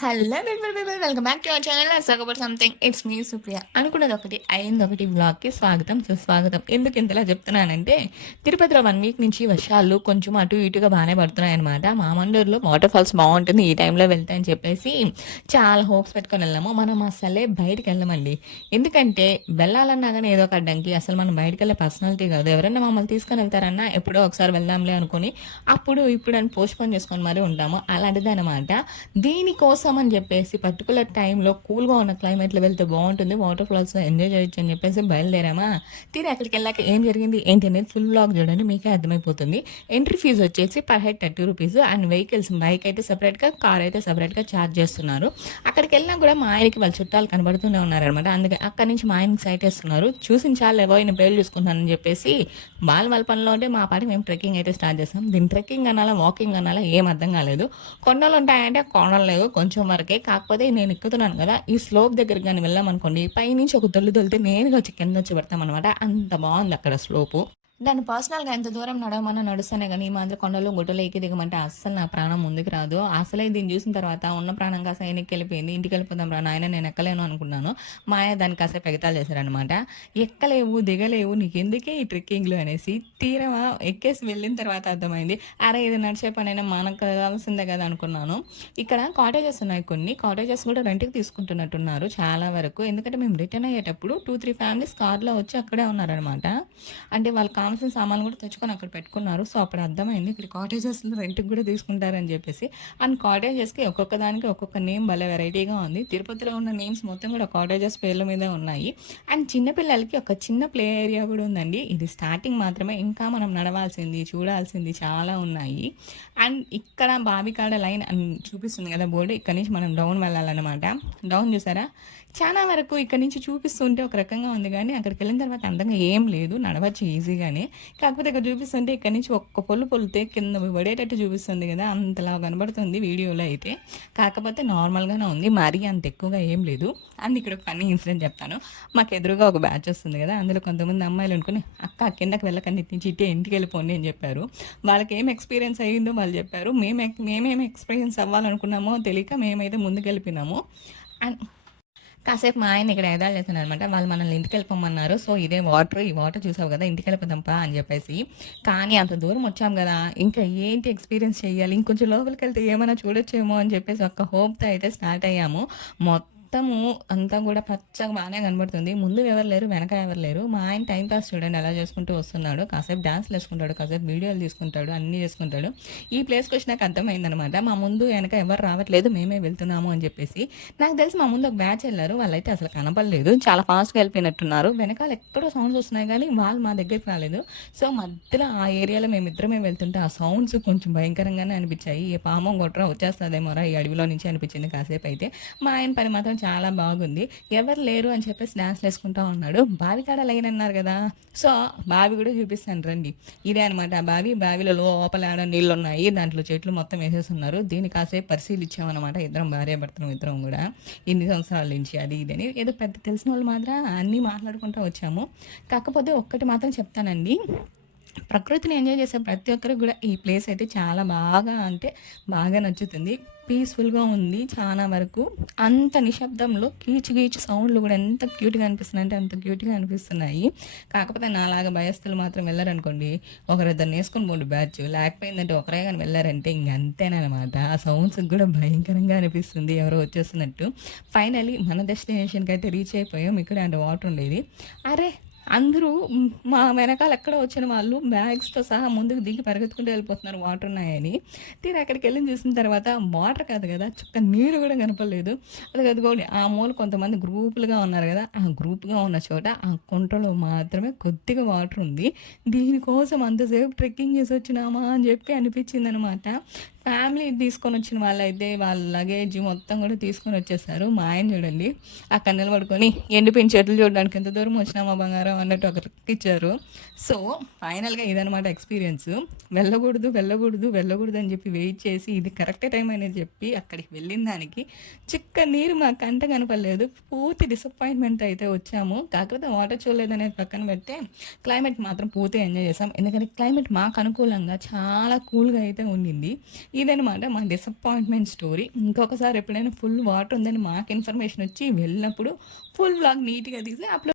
Hello welcome back to our channel సగబర్ something it's మీ సుప్రియ అనుకున్నది ఒకటి అయింది ఒకటి బ్లాగ్కి స్వాగతం సుస్వాగతం. ఎందుకు ఇంతలా చెప్తున్నానంటే తిరుపతిలో వన్ వీక్ నుంచి వర్షాలు కొంచెం అటు ఇటుగా బాగానే పడుతున్నాయి అనమాట మామండూరులో వాటర్ ఫాల్స్ బాగుంటుంది ఈ టైంలో వెళ్తాయని చెప్పేసి చాలా హోప్స్ పెట్టుకొని వెళ్ళాము. మనం అసలే బయటికి వెళ్ళమండి. ఎందుకంటే వెళ్ళాలన్నా కానీ ఏదో ఒక అడ్డంకి. అసలు మనం బయటికి వెళ్ళే పర్సనాలిటీ కాదు. ఎవరైనా మమ్మల్ని తీసుకొని వెళ్తారన్నా ఎప్పుడో ఒకసారి వెళ్దాంలే అనుకుని అప్పుడు ఇప్పుడు అని పోస్ట్ పోన్ చేసుకొని మరీ ఉంటాము. అలాంటిది అనమాట దీనికోసం అని చెప్పేసి పర్టికులర్ టైంలో కూల్గా ఉన్న క్లైమేట్లో వెళ్తే బాగుంటుంది. వాటర్ ఫాల్స్ ఎంజాయ్ చేయొచ్చు అని చెప్పేసి బయలుదేరామా? తీరా అక్కడికి వెళ్ళాక ఏం జరిగింది? ఏంటి అనేది ఫుల్ బ్లాగ్ చూడండి మీకే అర్థమైపోతుంది. ఎంట్రీ ఫీజు వచ్చేసి per head thirty rupees and vehicles bike అయితే సపరేట్గా కార్ అయితే సపరేట్గా ఛార్జ్ చేస్తున్నారు. అక్కడికి వెళ్ళినా కూడా మా ఆయనకి వాళ్ళ చుట్టాలు కనబడుతూనే ఉన్నారనమాట అందుకే అక్కడి నుంచి మా ఆయనకి సైట్ వేస్తున్నారు. చూసిన చాలా ఎవో ఆయన పేర్లు చూసుకున్నానని చెప్పేసి వాళ్ళ వాళ్ళ పనిలో ఉంటే మా పాటి మేము ట్రెక్కింగ్ అయితే స్టార్ట్ చేస్తాం. దీని ట్రెక్కింగ్ అనాలా వాకింగ్ అనాలా ఏం అర్థం కాలేదు. కొండలు ఉంటాయంటే కొండలు లేవు. కొంచెం వరకే. కాకపోతే నేను ఎక్కుతున్నాను కదా ఈ స్లోప్ దగ్గరికి కానీ వెళ్ళామనుకోండి పైనుంచి ఒక తొలి తొలితే నేరుగా వచ్చి కింద వచ్చి పెడతామన్నమాట. అనమాట అంత బాగుంది అక్కడ స్లోపు. దాన్ని పర్సనల్గా ఎంత దూరం నడవమన్నా నడుస్తానే కానీ ఈ మాదిరి కొండలు గుట్టలు ఎక్కి దిగమంటే అస్సలు నా ప్రాణం ముందుకు రాదు. అసలే దీన్ని చూసిన తర్వాత ఉన్న ప్రాణం కాస్త ఆయనకి వెళ్ళిపోయింది. ఇంటికి వెళ్ళిపోదాం రా నాయన నేను ఎక్కలేను అనుకున్నాను. మా ఆయన దాన్ని కాసేపు పెగతాలు చేశారనమాట ఎక్కలేవు దిగలేవు నీకు ఎందుకే ఈ ట్రెక్కింగ్లు అనేసి తీరమా ఎక్కేసి వెళ్ళిన తర్వాత అర్థమైంది. అరే ఇది నడిచే పనైనా మనకు కావాల్సిందే కదా అనుకున్నాను. ఇక్కడ కాటేజెస్ ఉన్నాయి కొన్ని. కాటేజెస్ కూడా రెంట్కి తీసుకుంటున్నట్టున్నారు చాలా వరకు. ఎందుకంటే మేము రిటర్న్ అయ్యేటప్పుడు టూ త్రీ ఫ్యామిలీస్ కార్లో వచ్చి అక్కడే ఉన్నారనమాట అంటే వాళ్ళు కావాల్సిన సామాన్లు కూడా తెచ్చుకొని అక్కడ పెట్టుకున్నారు. సో అప్పుడు అర్థమైంది ఇక్కడ కాటేజెస్ రెంట్కి కూడా తీసుకుంటారని చెప్పేసి. అండ్ కాటేజెస్కి ఒక్కొక్క దానికి ఒక్కొక్క నేమ్ భలే వెరైటీగా ఉంది. తిరుపతిలో ఉన్న నేమ్స్ మొత్తం కూడా కాటేజెస్ పేర్ల మీదే ఉన్నాయి. అండ్ చిన్నపిల్లలకి ఒక చిన్న ప్లే ఏరియా కూడా ఉందండి. ఇది స్టార్టింగ్ మాత్రమే. ఇంకా మనం నడవాల్సింది చూడాల్సింది చాలా ఉన్నాయి. అండ్ ఇక్కడ బావికాడ లైన్ అని చూపిస్తుంది కదా బోర్డు. ఇక్కడ నుంచి మనం డౌన్ వెళ్ళాలన్నమాట. డౌన్ చూసారా? చాలా వరకు ఇక్కడ నుంచి చూపిస్తుంటే ఒక రకంగా ఉంది. కానీ అక్కడికి వెళ్ళిన తర్వాత అందంగా ఏం లేదు. నడవచ్చు ఈజీగానే కాకపోతే ఇక్కడ చూపిస్తుంటే ఇక్కడ నుంచి ఒక్క పొల్లు పొలితే కింద పడేటట్టు చూపిస్తుంది కదా అంతలా కనబడుతుంది వీడియోలో అయితే. కాకపోతే నార్మల్గానే ఉంది మరీ అంత ఎక్కువగా ఏం లేదు. అండ్ ఇక్కడ ఒక ఫన్నీ ఇన్సిడెంట్ చెప్తాను. మాకు ఎదురుగా ఒక బ్యాచ్ వస్తుంది కదా అందులో కొంతమంది అమ్మాయిలు అనుకుని అక్క కిందకి వెళ్ళకండి నుంచి ఇట్టే ఇంటికి వెళ్ళిపోండి అని చెప్పారు. వాళ్ళకి ఏం ఎక్స్పీరియన్స్ అయ్యిందో వాళ్ళు చెప్పారు. మేము మేమేం ఎక్స్పీరియన్స్ అవ్వాలనుకున్నామో తెలియక మేమైతే ముందుకు వెళ్ళిపోయినాము అండ్ కాసేపు మా ఆయన ఇక్కడ ఎదాలు చేస్తున్నారు అనమాట వాళ్ళు మనల్ని ఇంటికి వెళ్ళిపోమన్నారు సో ఇదే వాటర్ ఈ వాటర్ చూసావు కదా ఇంటికి వెళ్ళిపోదాంపా అని చెప్పేసి. కానీ అంత దూరం వచ్చాం కదా ఇంకా ఏంటి ఎక్స్పీరియన్స్ చేయాలి ఇంకొంచెం లోపలికి వెళ్తే ఏమైనా చూడొచ్చేమో అని చెప్పేసి ఒక హోప్తో అయితే స్టార్ట్ అయ్యాము. మొత్తం మొత్తము అంతా కూడా పచ్చగా బాగానే కనబడుతుంది. ముందు ఎవరు లేరు వెనక ఎవరు లేరు. మా ఆయన టైం పాస్ చూడండి అలా చేసుకుంటూ వస్తున్నాడు. కాసేపు డాన్స్లు వేసుకుంటాడు కాసేపు వీడియోలు తీసుకుంటాడు అన్నీ చేసుకుంటాడు. ఈ ప్లేస్కి వచ్చినాక అర్థమైందనమాట మా ముందు వెనక ఎవరు రావట్లేదు మేమే వెళ్తున్నాము అని చెప్పేసి. నాకు తెలిసి మా ముందు ఒక బ్యాచ్ వెళ్ళారు వాళ్ళైతే అసలు కనపడలేదు. చాలా ఫాస్ట్గా వెళ్ళిపోయినట్టున్నారు. వెనకాల ఎక్కడో సౌండ్స్ వస్తున్నాయి కానీ వాళ్ళు మా దగ్గరికి రాలేదు. సో మధ్యలో ఆ ఏరియాలో మేము ఇద్దరమే వెళ్తుంటే ఆ సౌండ్స్ కొంచెం భయంకరంగానే అనిపించాయి. ఏ పామం కొట్రా వచ్చేస్తుందేమోరా ఈ అడవిలో నుంచి అనిపించింది కాసేపు అయితే. మా ఆయన పని మాత్రం చాలా బాగుంది. ఎవరు లేరు అని చెప్పేసి డ్యాన్స్ వేసుకుంటా ఉన్నాడు. బావి కాడ లైన్ అన్నారు కదా. సో బావి కూడా చూపిస్తాను రండి. ఇదే అనమాట బావి బావిలో లోపల ఆడ నీళ్ళు ఉన్నాయి. దాంట్లో చెట్లు మొత్తం వేసేస్తున్నారు దీన్ని కాసేపు పరిశీలించామన్నమాట ఇద్దరం భార్య భర్తను ఇద్దరం కూడా. ఇన్ని సంవత్సరాల నుంచి అది ఇదని ఏదో పెద్ద తెలిసిన వాళ్ళు మాత్రం అన్నీ మాట్లాడుకుంటూ వచ్చాము. కాకపోతే ఒక్కటి మాత్రం చెప్తానండి. ప్రకృతిని ఎంజాయ్ చేసే ప్రతి ఒక్కరికి కూడా ఈ ప్లేస్ అయితే చాలా బాగా అంటే బాగా నచ్చుతుంది. పీస్ఫుల్గా ఉంది చాలా వరకు. అంత నిశ్శబ్దంలో కీచు కీచు సౌండ్లు కూడా ఎంత క్యూట్గా అనిపిస్తున్నాయి అంటే అంత క్యూట్గా అనిపిస్తున్నాయి. కాకపోతే నాలాగా భయస్తులు మాత్రం వెళ్ళారనుకోండి. ఒకరిద్దరు వేసుకొని పోండి బ్యాచ్. లేకపోయిందంటే ఒకరే కానీ వెళ్ళారంటే ఇంక అంతేనమాట ఆ సౌండ్స్ కూడా భయంకరంగా అనిపిస్తుంది. ఎవరో వచ్చేస్తున్నట్టు. ఫైనలీ మన డెస్టినేషన్కి అయితే రీచ్ అయిపోయాం. ఇక్కడ అంటే వాటర్ ఉండేది. అరే అందరూ మా వెనకాల ఎక్కడ వచ్చిన వాళ్ళు బ్యాగ్స్తో సహా ముందుకు దిగి పరిగెత్తుకుంటూ వెళ్ళిపోతున్నారు. వాటర్ ఉన్నాయని తీరా అక్కడికి వెళ్ళి చూసిన తర్వాత వాటర్ కాదు కదా చుక్క నీరు కూడా కనపడలేదు. అది కదుకోండి ఆ మూల కొంతమంది గ్రూపులుగా ఉన్నారు కదా ఆ గ్రూప్గా ఉన్న చోట ఆ కుంటలో మాత్రమే కొద్దిగా వాటర్ ఉంది. దీనికోసం అంతసేపు ట్రెక్కింగ్ చేసి వచ్చినామా అని చెప్పి అనిపించింది అనమాట ఫ్యామిలీ తీసుకొని వచ్చిన వాళ్ళైతే వాళ్ళ లగేజ్ మొత్తం కూడా తీసుకొని వచ్చేసారు. మా ఆయన చూడండి అక్కడ నిలబడుకొని ఎండిపోయిన చెట్లు చూడడానికి ఎంత దూరం వచ్చినామా బంగారం? అన్నట్టు ఒకరికి ఇచ్చారు. సో ఫైనల్గా ఇదనమాట ఎక్స్పీరియన్స్. వెళ్ళకూడదు వెళ్ళకూడదు వెళ్ళకూడదు అని చెప్పి వెయిట్ చేసి ఇది కరెక్ట్ టైం అనేది చెప్పి అక్కడికి వెళ్ళిన దానికి చిక్క నీరు మా కంట కనపడలేదు. పూర్తి డిసప్పాయింట్మెంట్ అయితే వచ్చాము. కాకపోతే వాటర్ చూడలేదు అనేది పక్కన పెడితే క్లైమేట్ మాత్రం పూర్తి ఎంజాయ్ చేసాం ఎందుకంటే క్లైమేట్ మాకు అనుకూలంగా చాలా కూల్గా అయితే ఉండింది. ఇదనమాట మా డిసప్పాయింట్మెంట్ స్టోరీ ఇంకొకసారి ఎప్పుడైనా ఫుల్ వాటర్ ఉందని మాకు ఇన్ఫర్మేషన్ వచ్చి వెళ్ళినప్పుడు ఫుల్ బ్లాగ్ నీట్గా తీసి అప్లోడ్